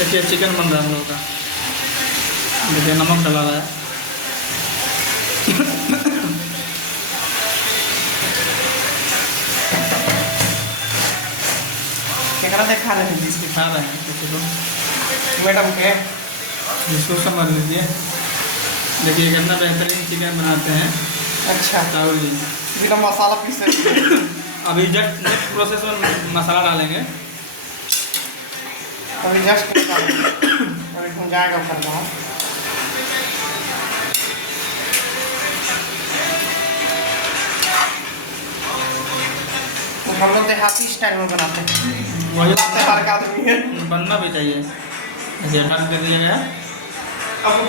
देखिए चिकन बन रहा है हम लोग का। देखिए नमक डला रहा है। क्या देखा रहे हैं? इसको खा रहे हैं किसी को, मैडम के इसको समझ लीजिए। देखिए कितना बेहतरीन चिकन बनाते हैं अच्छा राहुल जी। बिना मसाला पीसे अभी जस्ट नेक्स्ट प्रोसेस में मसाला डालेंगे। अभी जस्ट अभी हम जाएगा करना। तो हम लोग देहाती स्टाइल में बनाते हैं, वही हर का आदमी है। बनना भी चाहिए। देखिए ढक दे दिया गया। अब